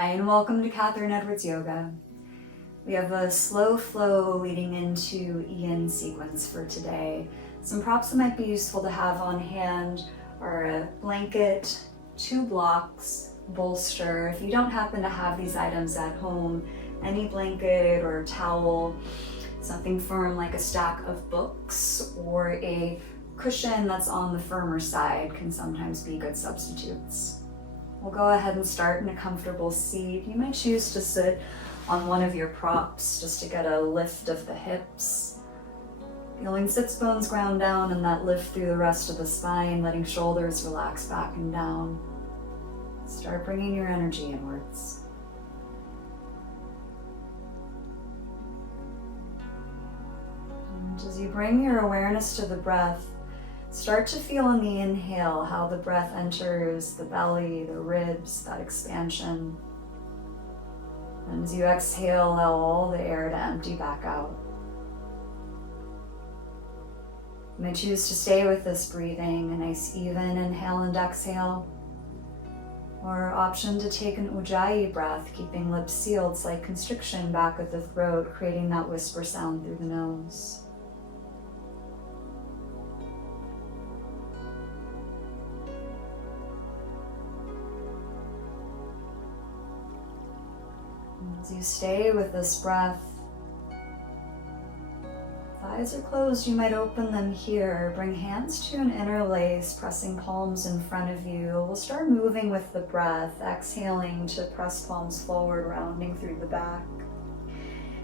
Hi and welcome to Katherine Edwards Yoga. We have a slow flow leading into yin sequence for today. Some props that might be useful to have on hand are a blanket, 2 blocks, bolster. If you don't happen to have these items at home, any blanket or towel, something firm like a stack of books or a cushion that's on the firmer side can sometimes be good substitutes. We'll go ahead and start in a comfortable seat. You might choose to sit on one of your props just to get a lift of the hips. Feeling sits bones ground down and that lift through the rest of the spine, letting shoulders relax back and down. Start bringing your energy inwards. And as you bring your awareness to the breath, start to feel in the inhale how the breath enters the belly, the ribs, that expansion. And as you exhale, allow all the air to empty back out. You may choose to stay with this breathing, a nice even inhale and exhale. Or option to take an ujjayi breath, keeping lips sealed, slight constriction back at the throat, creating that whisper sound through the nose. As you stay with this breath, if eyes are closed, you might open them here. Bring hands to an interlace, pressing palms in front of you. We'll start moving with the breath, exhaling to press palms forward, rounding through the back.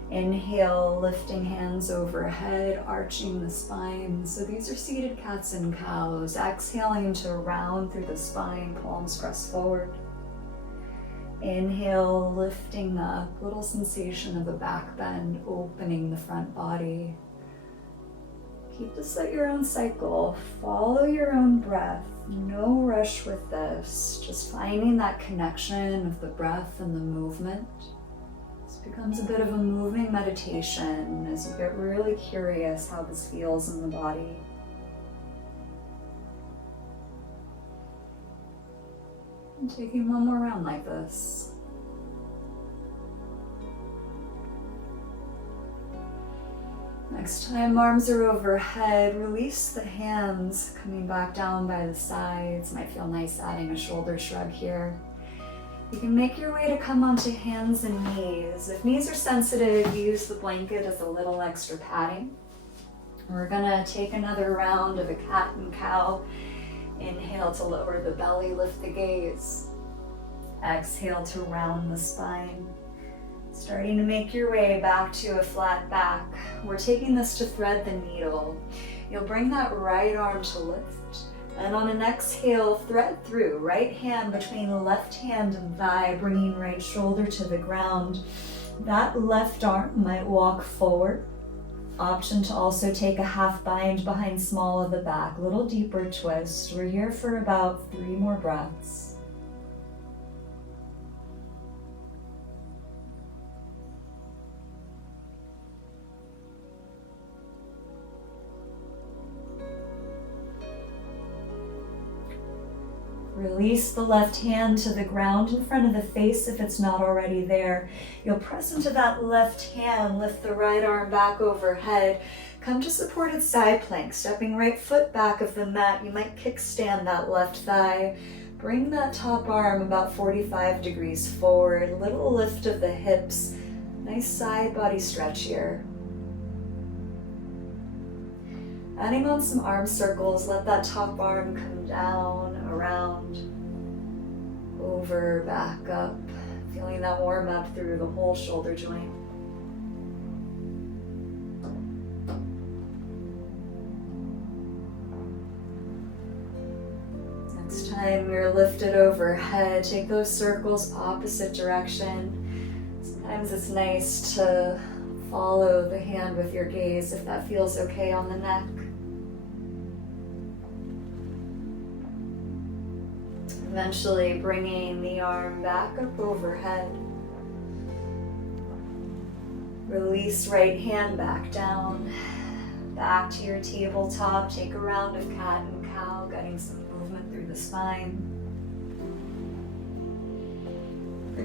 Inhale, lifting hands overhead, arching the spine. So these are seated cats and cows. Exhaling to round through the spine, palms press forward. Inhale, lifting up, little sensation of a back bend, opening the front body. Keep this at your own cycle. Follow your own breath. No rush with this. Just finding that connection of the breath and the movement. This becomes a bit of a moving meditation as you get really curious how this feels in the body. And taking one more round like this. Next time arms are overhead, release the hands, coming back down by the sides. Might feel nice adding a shoulder shrug here. You can make your way to come onto hands and knees. If knees are sensitive, use the blanket as a little extra padding. We're gonna take another round of a cat and cow. Inhale to lower the belly, lift the gaze. Exhale to round the spine. Starting to make your way back to a flat back. We're taking this to thread the needle. You'll bring that right arm to lift. And on an exhale, thread through. Right hand between the left hand and thigh, bringing right shoulder to the ground. That left arm might walk forward. Option to also take a half bind behind small of the back, little deeper twist. We're here for about 3 more breaths. Release the left hand to the ground in front of the face if it's not already there. You'll press into that left hand, lift the right arm back overhead. Come to supported side plank, stepping right foot back of the mat. You might kickstand that left thigh. Bring that top arm about 45 degrees forward. Little lift of the hips. Nice side body stretch here. Adding on some arm circles, let that top arm come down, around, over, back up. Feeling that warm up through the whole shoulder joint. Next time you're lifted overhead, take those circles opposite direction. Sometimes it's nice to follow the hand with your gaze if that feels okay on the neck. Eventually bringing the arm back up overhead. Release right hand back down. Back to your tabletop. Take a round of cat and cow, getting some movement through the spine.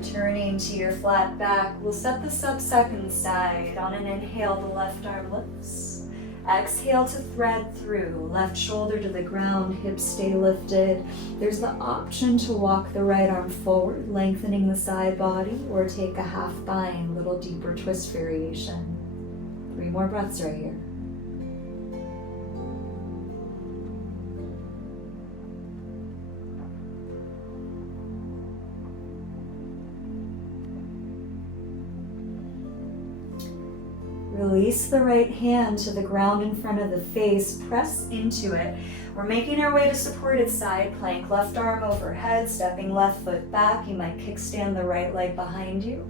Returning to your flat back, we'll set this up second side. On an inhale, the left arm lifts. Exhale to thread through. Left shoulder to the ground, hips stay lifted. There's the option to walk the right arm forward, lengthening the side body, or take a half bind, little deeper twist variation. 3 more breaths right here. Release the right hand to the ground in front of the face. Press into it. We're making our way to supported side plank. Left arm overhead, stepping left foot back. You might kickstand the right leg behind you.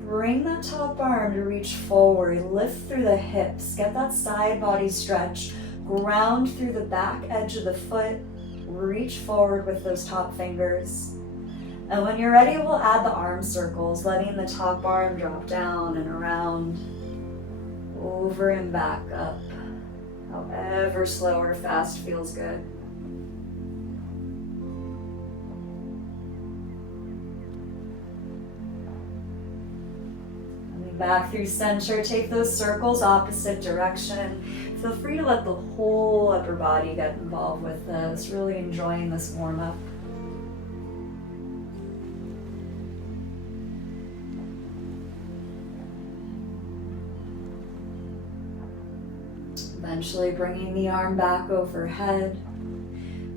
Bring that top arm to reach forward. Lift through the hips. Get that side body stretch. Ground through the back edge of the foot. Reach forward with those top fingers. And when you're ready, we'll add the arm circles, letting the top arm drop down and around. Over and back up. However slow or fast feels good. Coming back through center, take those circles opposite direction. Feel free to let the whole upper body get involved with this. Really enjoying this warm-up. Eventually bringing the arm back overhead,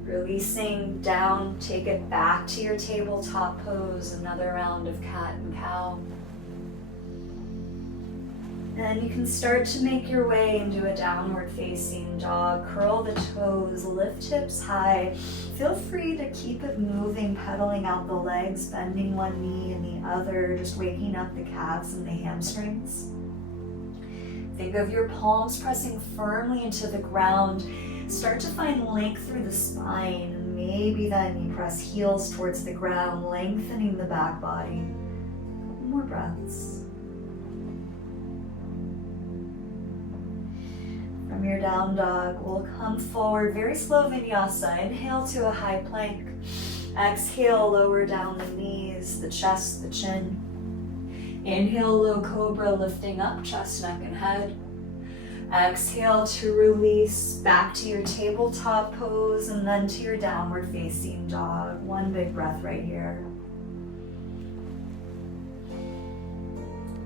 releasing down, take it back to your tabletop pose, another round of cat and cow. And you can start to make your way into a downward facing dog. Curl the toes, lift hips high. Feel free to keep it moving, pedaling out the legs, bending one knee and the other, just waking up the calves and the hamstrings. Think of your palms pressing firmly into the ground. Start to find length through the spine. Maybe then you press heels towards the ground, lengthening the back body. More breaths. From your down dog, we'll come forward, very slow vinyasa. Inhale to a high plank. Exhale, lower down the knees, the chest, the chin. Inhale, low cobra, lifting up, chest, neck, and head. Exhale to release back to your tabletop pose and then to your downward facing dog. One big breath right here.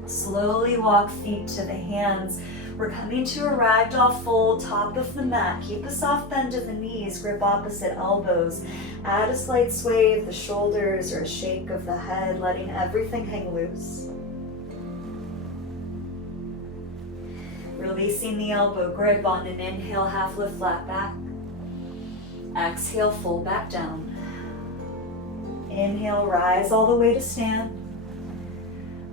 Slowly walk feet to the hands. We're coming to a ragdoll fold, top of the mat. Keep a soft bend of the knees, grip opposite elbows. Add a slight sway of the shoulders or a shake of the head, letting everything hang loose. Releasing the elbow grip on an inhale, half lift, flat back. Exhale, fold back down. Inhale, rise all the way to stand.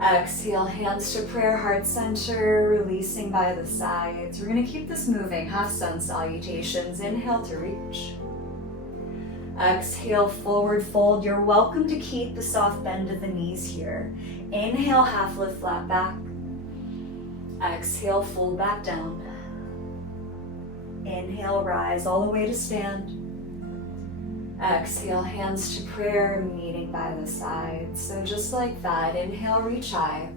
Exhale, hands to prayer, heart center, releasing by the sides. We're going to keep this moving, half sun salutations. Inhale to reach. Exhale, forward fold. You're welcome to keep the soft bend of the knees here. Inhale, half lift, flat back. Exhale, fold back down. Inhale, rise all the way to stand. Exhale, hands to prayer, meeting by the sides. So just like that, inhale, reach high.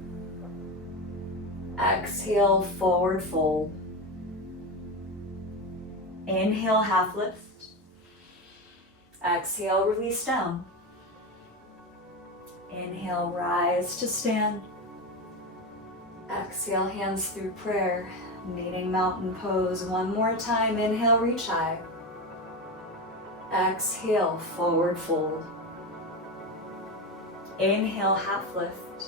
Exhale, forward fold. Inhale, half lift. Exhale, release down. Inhale, rise to stand. Exhale, hands through prayer, meeting mountain pose. One more time, inhale, reach high. Exhale, forward fold. Inhale, half lift.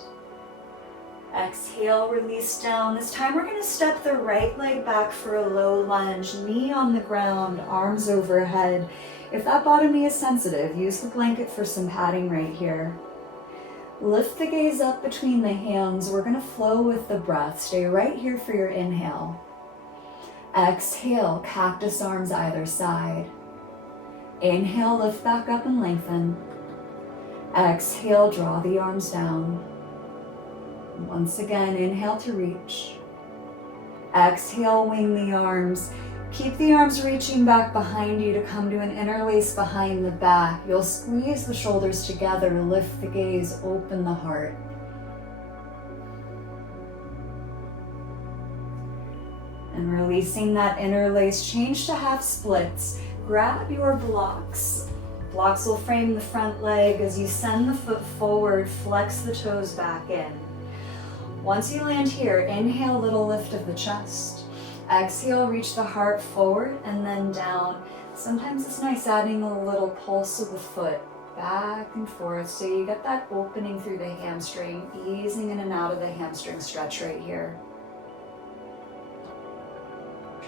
Exhale, release down. This time we're going to step the right leg back for a low lunge, knee on the ground, arms overhead. If that bottom knee is sensitive, use the blanket for some padding right here. Lift the gaze up between the hands. We're going to flow with the breath. Stay right here for your inhale. Exhale, cactus arms either side. Inhale, lift back up and lengthen. Exhale, draw the arms down. Once again, inhale to reach. Exhale, wing the arms. Keep the arms reaching back behind you to come to an interlace behind the back. You'll squeeze the shoulders together, lift the gaze, open the heart. And releasing that interlace, change to half splits. Grab your blocks. Blocks will frame the front leg. As you send the foot forward, flex the toes back in. Once you land here, inhale, little lift of the chest. Exhale, reach the heart forward and then down. Sometimes it's nice adding a little pulse of the foot back and forth so you get that opening through the hamstring, easing in and out of the hamstring stretch right here.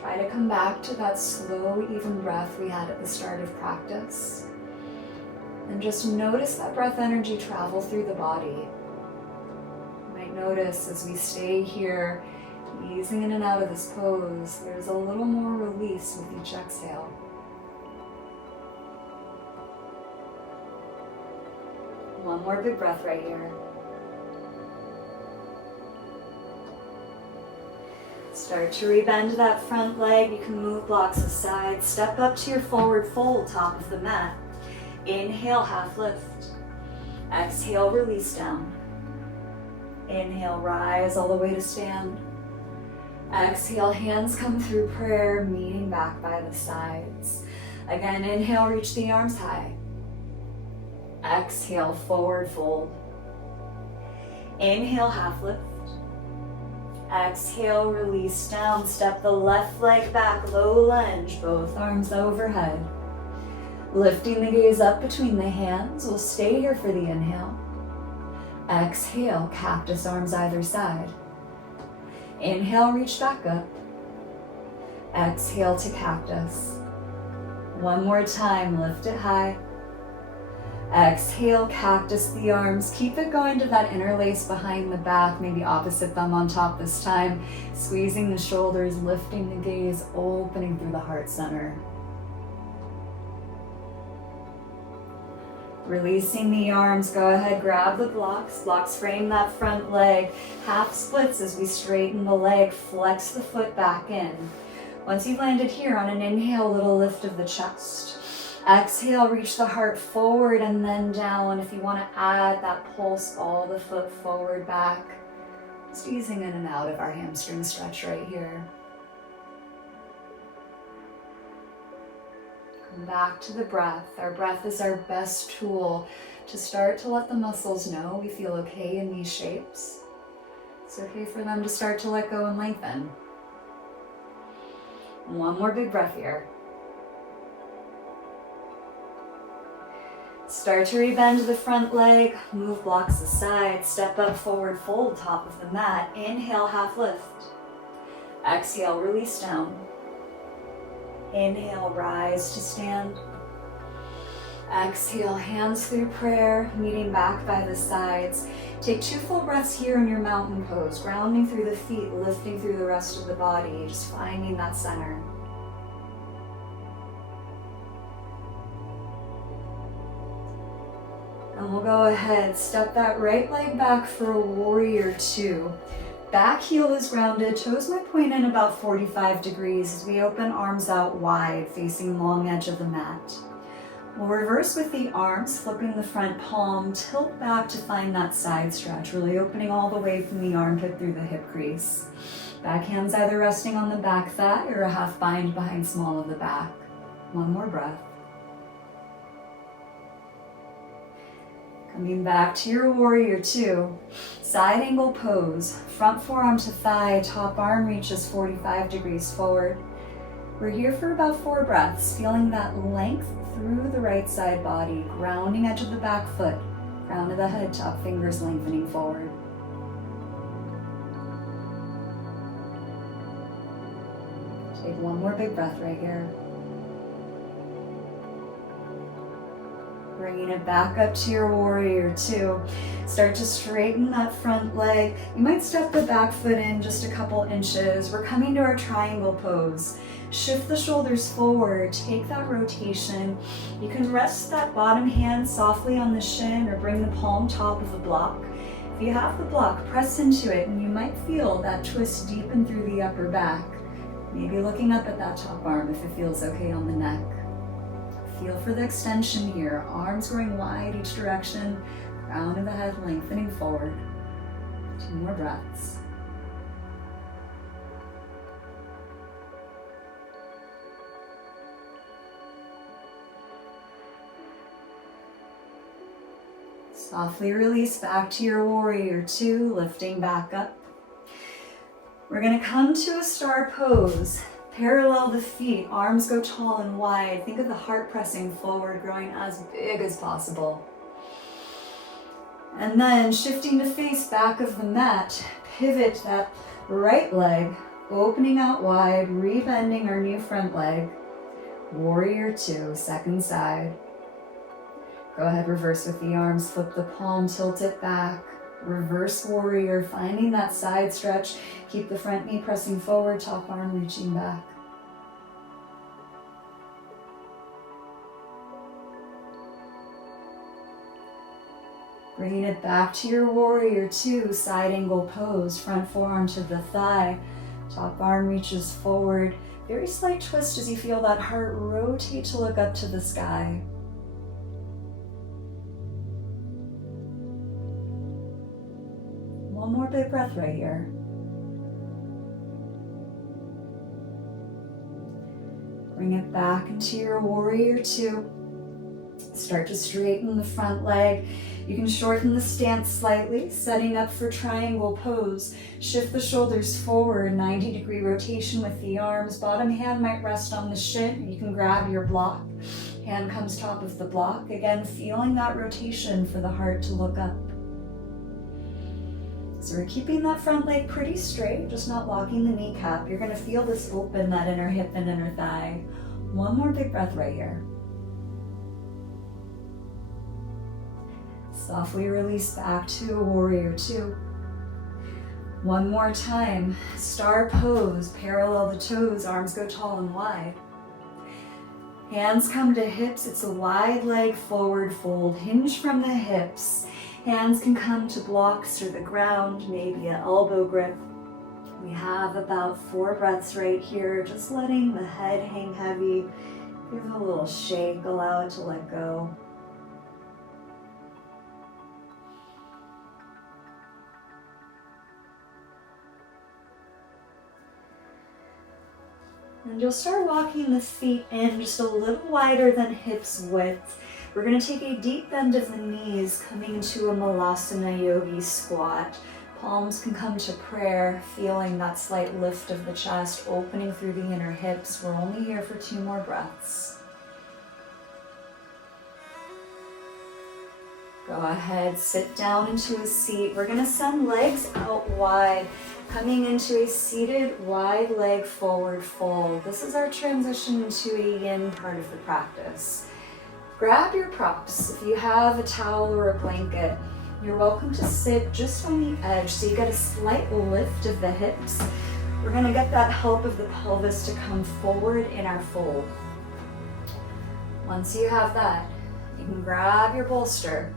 Try to come back to that slow, even breath we had at the start of practice. And just notice that breath energy travel through the body. You might notice as we stay here, easing in and out of this pose, there's a little more release with each exhale. One more big breath right here. Start to rebend that front leg. You can move blocks aside. Step up to your forward fold, top of the mat. Inhale, half lift. Exhale, release down. Inhale, rise all the way to stand. Exhale, hands come through prayer, meeting back by the sides. Again, inhale, reach the arms high. Exhale, forward fold. Inhale, half lift. Exhale, release down. Step the left leg back, low lunge, both arms overhead. Lifting the gaze up between the hands. We'll stay here for the inhale. Exhale, cactus arms either side. Inhale, reach back up. Exhale to cactus. One more time, lift it high. Exhale, cactus the arms. Keep it going to that interlace behind the back, maybe opposite thumb on top this time. Squeezing the shoulders, lifting the gaze, opening through the heart center. Releasing the arms, go ahead, grab the blocks. Blocks frame that front leg. Half splits as we straighten the leg, flex the foot back in. Once you've landed here, on an inhale, little lift of the chest. Exhale, reach the heart forward and then down. If you want to add that pulse, all the foot forward, back. Just easing in and out of our hamstring stretch right here. Come back to the breath. Our breath is our best tool to start to let the muscles know we feel okay in these shapes. It's okay for them to start to let go and lengthen. One more big breath here. Start to rebend the front leg, move blocks aside, step up, forward fold, top of the mat. Inhale, half lift. Exhale, release down. Inhale, rise to stand. Exhale, hands through prayer, meeting back by the sides. Take 2 full breaths here in your mountain pose, grounding through the feet, lifting through the rest of the body, just finding that center. And we'll go ahead, step that right leg back for a warrior 2. Back heel is grounded, toes might point in about 45 degrees as we open arms out wide, facing long edge of the mat. We'll reverse with the arms, flipping the front palm, tilt back to find that side stretch, really opening all the way from the armpit through the hip crease. Back hands either resting on the back thigh or a half bind behind small of the back. One more breath. Coming back to your warrior 2, side angle pose, front forearm to thigh, top arm reaches 45 degrees forward. We're here for about 4 breaths, feeling that length through the right side body, grounding edge of the back foot, crown of the head, top fingers lengthening forward. Take one more big breath right here. Bringing it back up to your warrior 2. Start to straighten that front leg. You might step the back foot in just a couple inches. We're coming to our triangle pose. Shift the shoulders forward, take that rotation. You can rest that bottom hand softly on the shin or bring the palm top of the block. If you have the block, press into it and you might feel that twist deepen through the upper back. Maybe looking up at that top arm if it feels okay on the neck. Feel for the extension here. Arms growing wide each direction. Crown of the head lengthening forward. 2 more breaths. Softly release back to your warrior 2, lifting back up. We're going to come to a star pose. Parallel the feet, arms go tall and wide. Think of the heart pressing forward, growing as big as possible. And then shifting to face back of the mat, pivot that right leg, opening out wide, rebending our new front leg. Warrior 2, second side. Go ahead, reverse with the arms, flip the palm, tilt it back. Reverse warrior, finding that side stretch. Keep the front knee pressing forward, top arm reaching back. Bringing it back to your warrior 2, side angle pose, front forearm to the thigh. Top arm reaches forward. Very slight twist as you feel that heart rotate to look up to the sky. One more big breath right here. Bring it back into your warrior 2. Start to straighten the front leg. You can shorten the stance slightly, setting up for triangle pose. Shift the shoulders forward, 90-degree rotation with the arms. Bottom hand might rest on the shin. You can grab your block. Hand comes top of the block. Again, feeling that rotation for the heart to look up. So we're keeping that front leg pretty straight, just not locking the kneecap. You're gonna feel this open, that inner hip and inner thigh. One more big breath right here. Softly release back to a warrior 2. One more time, star pose, parallel the toes, arms go tall and wide. Hands come to hips, it's a wide leg forward fold, hinge from the hips. Hands can come to blocks or the ground, maybe an elbow grip. We have about 4 breaths right here, just letting the head hang heavy. Give it a little shake, allow it to let go. And you'll start walking the feet in just a little wider than hips width. We're going to take a deep bend of the knees, coming into a Malasana Yogi squat. Palms can come to prayer, feeling that slight lift of the chest, opening through the inner hips. We're only here for 2 more breaths. Go ahead, sit down into a seat. We're going to send legs out wide, coming into a seated wide leg forward fold. This is our transition to a yin part of the practice. Grab your props. If you have a towel or a blanket, you're welcome to sit just on the edge so you get a slight lift of the hips. We're going to get that help of the pelvis to come forward in our fold. Once you have that, you can grab your bolster.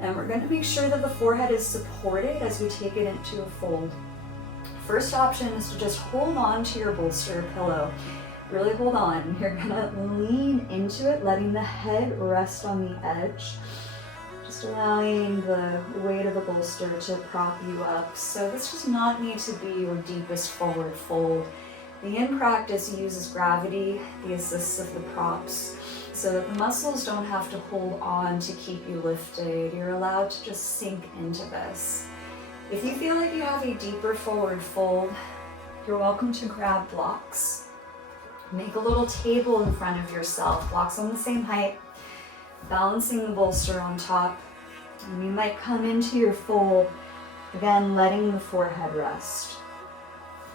And we're going to make sure that the forehead is supported as we take it into a fold. First option is to just hold on to your bolster pillow. Really hold on. You're going to lean into it, letting the head rest on the edge. Just allowing the weight of the bolster to prop you up. So this does not need to be your deepest forward fold. The yin practice uses gravity, the assists of the props, so that the muscles don't have to hold on to keep you lifted. You're allowed to just sink into this. If you feel like you have a deeper forward fold, you're welcome to grab blocks. Make a little table in front of yourself, blocks on the same height, balancing the bolster on top. And you might come into your fold, again, letting the forehead rest.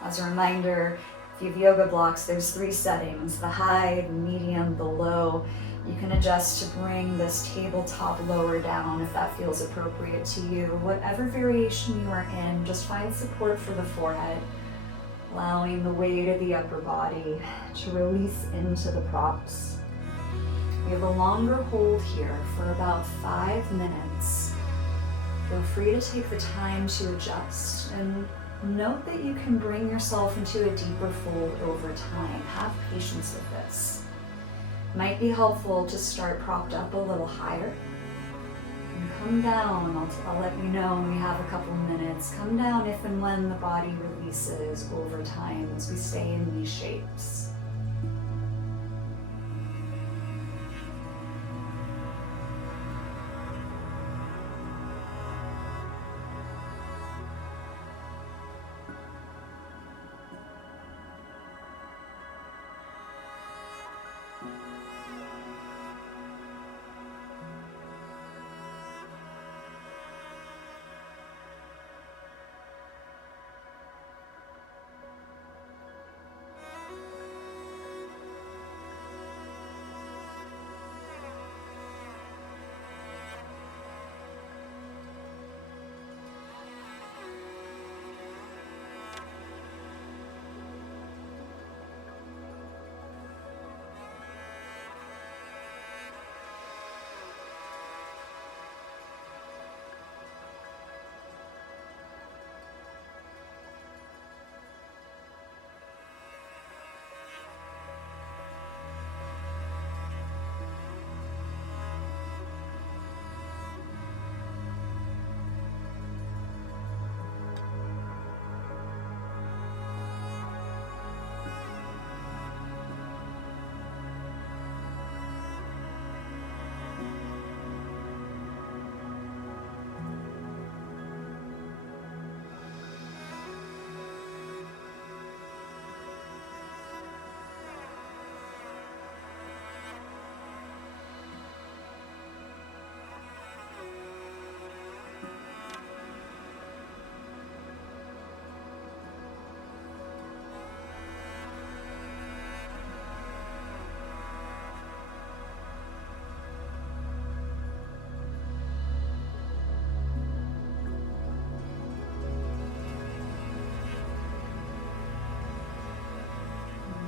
As a reminder, if you have yoga blocks, there's 3 settings, the high, the medium, the low. You can adjust to bring this tabletop lower down if that feels appropriate to you. Whatever variation you are in, just find support for the forehead, allowing the weight of the upper body to release into the props. We have a longer hold here for about 5 minutes. Feel free to take the time to adjust, and Note that you can bring yourself into a deeper fold over time. Have patience with this. It might be helpful to start propped up a little higher and come down. I'll let you know when we have a couple minutes. Come down if and when the body releases over time as we stay in these shapes.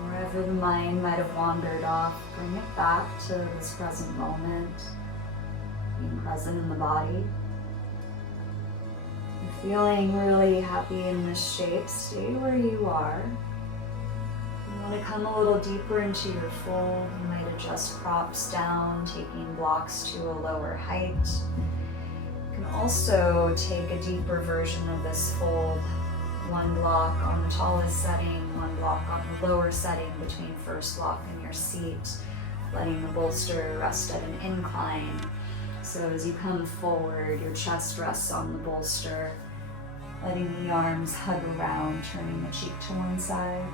Wherever the mind might have wandered off, bring it back to this present moment, being present in the body. If you're feeling really happy in this shape, stay where you are. You want to come a little deeper into your fold. You might adjust props down, taking blocks to a lower height. You can also take a deeper version of this fold. One block on the tallest setting, one block on the lower setting between first block and your seat, letting the bolster rest at an incline. So as you come forward, your chest rests on the bolster, letting the arms hug around, turning the cheek to one side.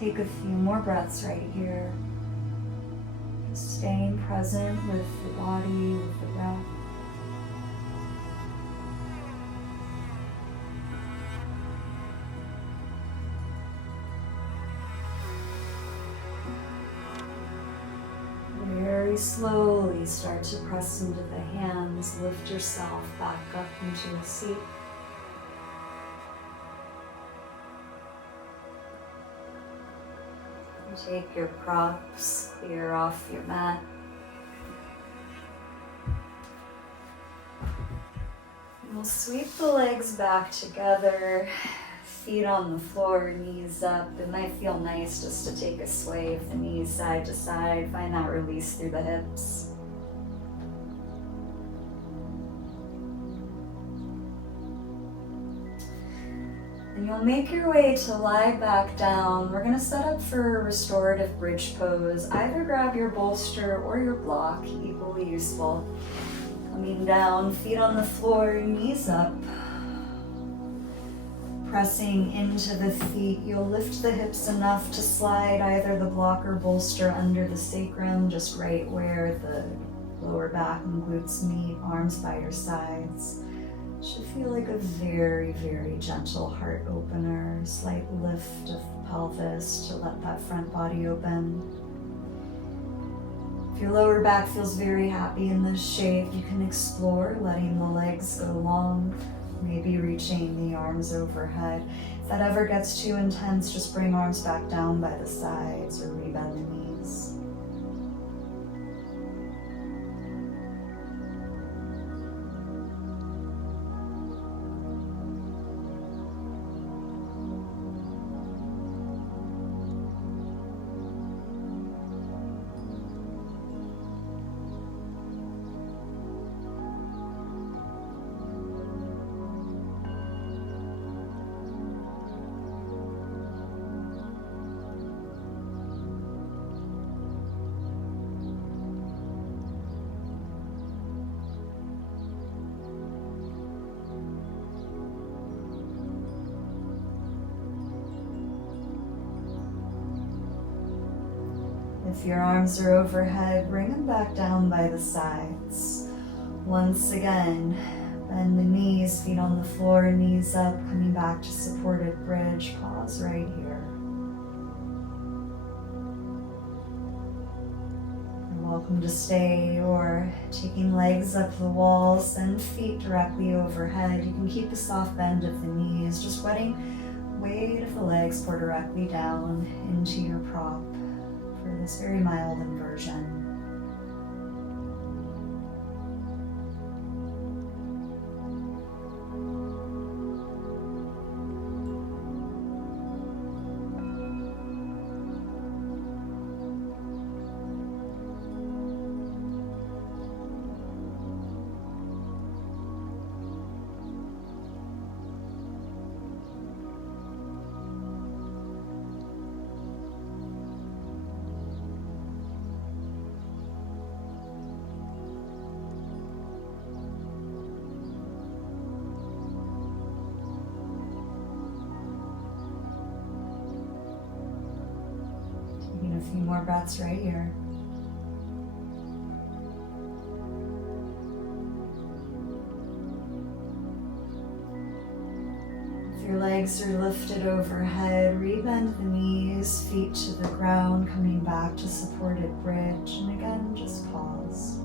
Take a few more breaths right here. Just staying present with the body, with the breath. Very slowly start to press into the hands. Lift yourself back up into a seat. Take your props, clear off your mat. We'll sweep the legs back together, feet on the floor, knees up. It might feel nice just to take a sway of the knees side to side. Find that release through the hips. And you'll make your way to lie back down. We're gonna set up for a restorative bridge pose. Either grab your bolster or your block, equally useful. Coming down, feet on the floor, knees up. Pressing into the feet, you'll lift the hips enough to slide either the block or bolster under the sacrum, just right where the lower back and glutes meet, arms by your sides. Should feel like a very, very gentle heart opener, slight lift of the pelvis to let that front body open. If your lower back feels very happy in this shape, you can explore letting the legs go long, maybe reaching the arms overhead. If that ever gets too intense, just bring arms back down by the sides or rebend the knees. If your arms are overhead, bring them back down by the sides. Once again, bend the knees, feet on the floor, knees up, coming back to supported bridge. Pause right here. You're welcome to stay or taking legs up the wall, send feet directly overhead. You can keep a soft bend of the knees, just letting weight of the legs pour directly down into your prop. For this very mild inversion. A few more breaths right here. If your legs are lifted overhead, rebend the knees, feet to the ground, coming back to supported bridge. And again, just pause.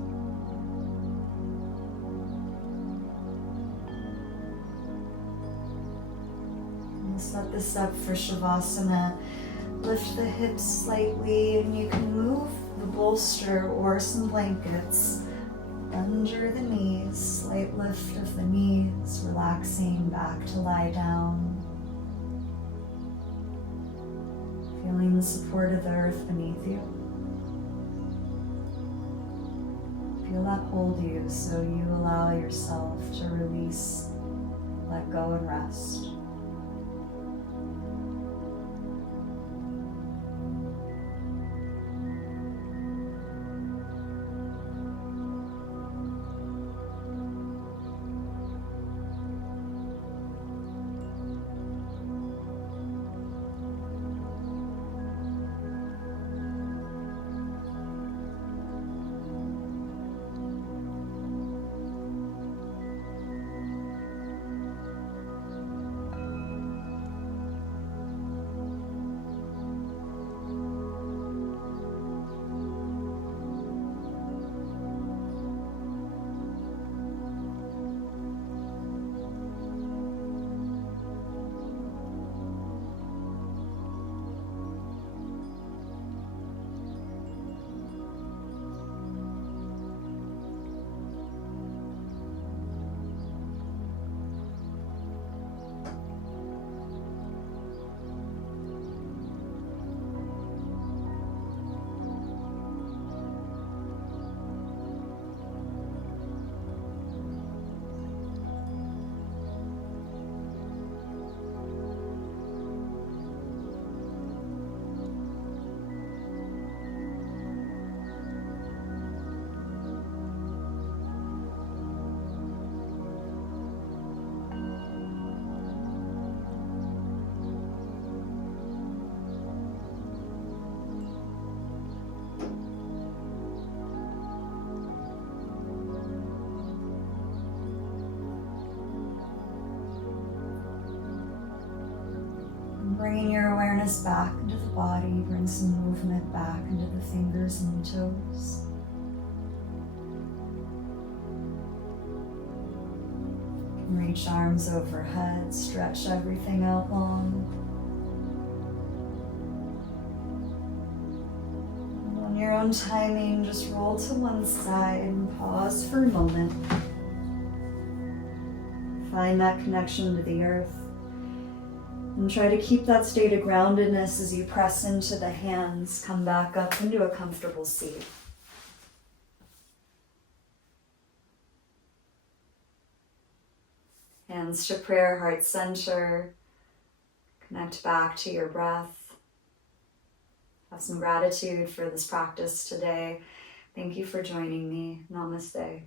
And set this up for Shavasana. Lift the hips slightly and you can move the bolster or some blankets under the knees. Slight lift of the knees, relaxing back to lie down. Feeling the support of the earth beneath you. Feel that hold you so you allow yourself to release, let go and rest. Bringing your awareness back into the body, bring some movement back into the fingers and the toes. Reach arms overhead, stretch everything out long. On your own timing, just roll to one side and pause for a moment. Find that connection to the earth. And try to keep that state of groundedness as you press into the hands. Come back up into a comfortable seat. Hands to prayer, heart center. Connect back to your breath. Have some gratitude for this practice today. Thank you for joining me. Namaste.